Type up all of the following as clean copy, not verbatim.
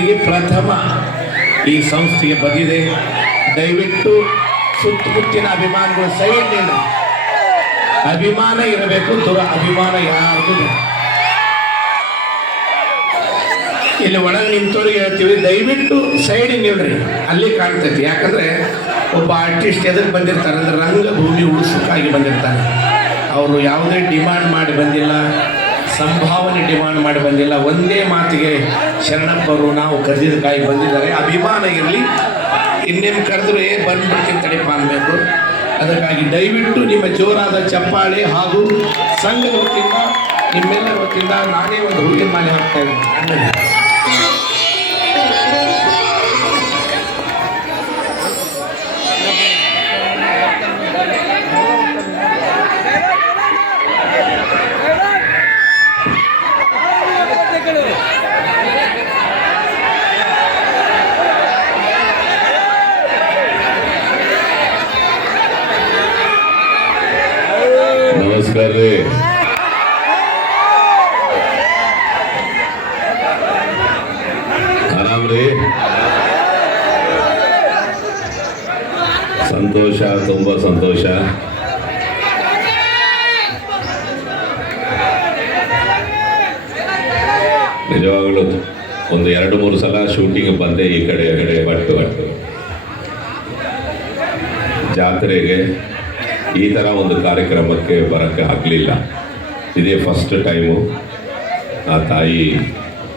ಬಾದಾಮಿಗೆ ಪ್ರಥಮ ಈ ಸಂಸ್ಥೆಗೆ ಬಂದಿದೆ. ದಯವಿಟ್ಟು ಸುತ್ತಮುತ್ತಿನ ಅಭಿಮಾನಿಗಳು ಸೈಡ್ ನಿಲ್ರಿ. ಅಭಿಮಾನ ಇರಬೇಕು, ಅಭಿಮಾನ ಯಾವುದು ಇಲ್ಲಿ ಒಳಗೆ ನಿಂತವ್ರಿಗೆ ಹೇಳ್ತೀವಿ, ದಯವಿಟ್ಟು ಸೈಡ್ ನಿಲ್ರಿ, ಅಲ್ಲಿ ಕಾಣ್ತೈತಿ. ಯಾಕಂದ್ರೆ ಒಬ್ಬ ಆರ್ಟಿಸ್ಟ್ ಎದಕ್ಕೆ ಬಂದಿರ್ತಾರೆ ಅಂದ್ರೆ ರಂಗಭೂಮಿ ಉಳಿಸೋಕ್ಕಾಗಿ ಬಂದಿರ್ತಾರೆ. ಅವರು ಯಾವುದೇ ಡಿಮಾಂಡ್ ಮಾಡಿ ಬಂದಿಲ್ಲ, ಸಂಭಾವನೆ ಡಿಮಾಂಡ್ ಮಾಡಿ ಬಂದಿಲ್ಲ. ಒಂದೇ ಮಾತಿಗೆ ಶರಣಪ್ಪರು ನಾವು ಕರೆದಿದ್ದಕ್ಕಾಗಿ ಬಂದಿದ್ದಾರೆ. ಅಭಿಮಾನ ಇರಲಿ, ಇನ್ನೇನು ಕರೆದ್ರೆ ಬಂದ್ಬಿಡ್ತೀನಿ ತಡಿಪ ಅನ್ಬೇಕು. ಅದಕ್ಕಾಗಿ ದಯವಿಟ್ಟು ನಿಮ್ಮ ಜೋರಾದ ಚಪ್ಪಾಳೆ ಹಾಗೂ ಸಂಘದ ವತಿಯಿಂದ ನಿಮ್ಮೆಲ್ಲರ ವತಿಯಿಂದ ನಾನೇ ಒಂದು ಹೂವಿನ ಮಾಲೆ ಹಾಕ್ತಾ ಇದ್ದೀನಿ. ನಮಸ್ಕಾರ ರೀ. ಆರಾಮ್ ರೀ? ಸಂತೋಷ, ತುಂಬಾ ಸಂತೋಷ. ನಿಜವಾಗ್ಲೂ ಒಂದು 2-3 ಸಲ ಶೂಟಿಂಗ್ ಬಂದೆ ಈ ಕಡೆ ಬಟ್ಟು ಜಾತ್ರೆಗೆ ಈ ಥರ ಒಂದು ಕಾರ್ಯಕ್ರಮಕ್ಕೆ ಬರೋಕ್ಕೆ ಆಗಲಿಲ್ಲ. ಇದೇ ಫಸ್ಟ್ ಟೈಮು. ಆ ತಾಯಿ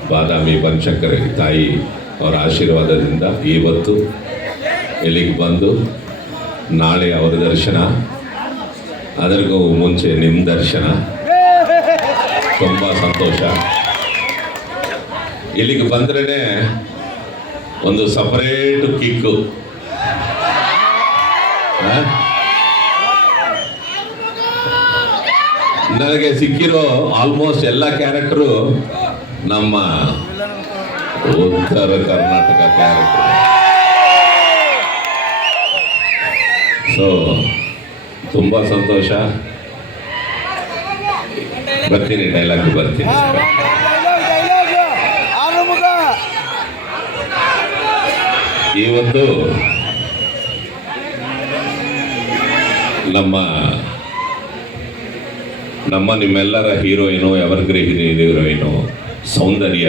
ಬಾದಾಮಿ ಬನಶಂಕರಿ ತಾಯಿ ಅವರ ಆಶೀರ್ವಾದದಿಂದ ಇವತ್ತು ಇಲ್ಲಿಗೆ ಬಂದು ನಾಳೆ ಅವರ ದರ್ಶನ, ಅದರಿಗೂ ಮುಂಚೆ ನಿಮ್ಮ ದರ್ಶನ, ತುಂಬ ಸಂತೋಷ. ಇಲ್ಲಿಗೆ ಬಂದ್ರೇ ಒಂದು ಸಪರೇಟು ಕಿಕ್ಕು. ನನಗೆ ಸಿಕ್ಕಿರೋ ಆಲ್ಮೋಸ್ಟ್ ಎಲ್ಲ ಕ್ಯಾರೆಕ್ಟರು ನಮ್ಮ ಉತ್ತರ ಕರ್ನಾಟಕ ಕ್ಯಾರೆಕ್ಟರ್. ಸೊ ತುಂಬ ಸಂತೋಷ. ಬರ್ತೀನಿ, ಡೈಲಾಗ್ ಬರ್ತೀನಿ. ಇವತ್ತು ನಮ್ಮ ನಿಮ್ಮೆಲ್ಲರ ಹೀರೋಯಿನು, ಎವರ್ಗ್ರೀನ್ ಹೀರೋಯಿನು ಸೌಂದರ್ಯ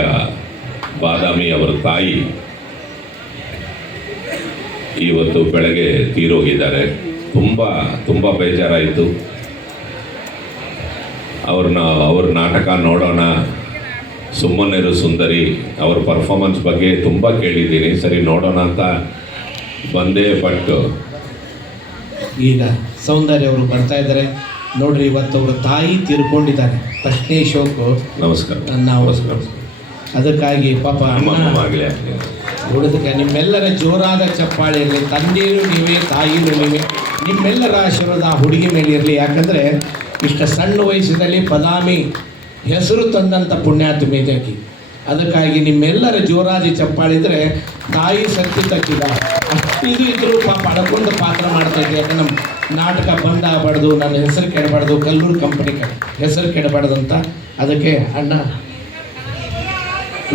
ಬಾದಾಮಿ ಅವರ ತಾಯಿ ಇವತ್ತು ಬೆಳಗ್ಗೆ ತೀರೋಗಿದ್ದಾರೆ. ತುಂಬ ಬೇಜಾರಾಯಿತು. ಅವ್ರ ನಾಟಕ ನೋಡೋಣ, ಸುಮ್ಮನಿರು ಸುಂದರಿ ಅವ್ರ ಪರ್ಫಾರ್ಮೆನ್ಸ್ ಬಗ್ಗೆ ತುಂಬ ಕೇಳಿದ್ದೀನಿ. ಸರಿ ನೋಡೋಣ ಅಂತ ಬಂದೆ. ಬಟ್ ಈಗ ಸೌಂದರ್ಯ ಅವರು ಬರ್ತಾ ಇದ್ದಾರೆ ನೋಡ್ರಿ. ಇವತ್ತು ಅವರು ತಾಯಿ ತೀರ್ಕೊಂಡಿದ್ದಾರೆ. ಫಸ್ಟ್ನೇ ಶೋಕು. ನಮಸ್ಕಾರ. ನಾವು ಅದಕ್ಕಾಗಿ ಪಾಪ ಉಳಿದಕ್ಕೆ ನಿಮ್ಮೆಲ್ಲರ ಜೋರಾದ ಚಪ್ಪಾಳೆ ಇರಲಿ. ತಂದೆಯೂ ನೀವೇ, ತಾಯಿಯೂ ನೀವೇ. ನಿಮ್ಮೆಲ್ಲರ ಆಶೀರ್ವಾದ ಆ ಹುಡುಗಿ ಮೇಲೆ ಇರಲಿ. ಯಾಕಂದರೆ ಇಷ್ಟ ಸಣ್ಣ ವಯಸ್ಸಿನಲ್ಲಿ ಬಾದಾಮಿ ಹೆಸರು ತಂದಂಥ ಪುಣ್ಯಾತ್ಮೆ ಇದಕ್ಕೆ. ಅದಕ್ಕಾಗಿ ನಿಮ್ಮೆಲ್ಲರ ಜೋರಾದ ಚಪ್ಪಾಳಿದ್ರೆ ತಾಯಿ ಶಕ್ತಿ ತಕ್ಕಿದ ಅಷ್ಟು ಇದು ಇದ್ರೂ ಪಾಪ ಅಡ್ಕೊಂಡು ಪಾತ್ರ ಮಾಡ್ತಾಯಿದ್ದೆ. ಯಾಕಂದ್ರೆ ನಮ್ಮ ನಾಟಕ ಬಂದ ಆಗಬಾರ್ದು, ನನ್ನ ಹೆಸರು ಕೆಡಬಾರ್ದು, ಕಲ್ಲೂರು ಕಂಪನಿ ಹೆಸರು ಕೆಡಬಾರ್ದು ಅಂತ. ಅದಕ್ಕೆ ಅಣ್ಣ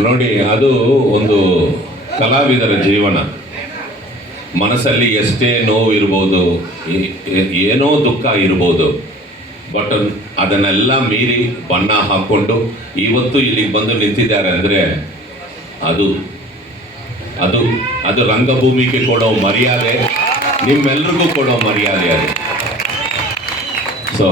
ನೋಡಿ, ಅದು ಒಂದು ಕಲಾವಿದರ ಜೀವನ. ಮನಸ್ಸಲ್ಲಿ ಎಷ್ಟೇ ನೋವು ಇರ್ಬೋದು, ಏನೋ ದುಃಖ ಇರ್ಬೋದು, ಬಟ್ ಅದನ್ನೆಲ್ಲ ಮೀರಿ ಬಣ್ಣ ಹಾಕ್ಕೊಂಡು ಇವತ್ತು ಇಲ್ಲಿಗೆ ಬಂದು ನಿಂತಿದ್ದಾರೆ ಅಂದರೆ ಅದು ಅದು ಅದು ರಂಗಭೂಮಿಗೆ ಕೊಡೋ ಮರ್ಯಾದೆ, ನಿಮ್ಮೆಲ್ರಿಗೂ ಕೊಡೋ ಮರ್ಯಾದೆ ಅದು.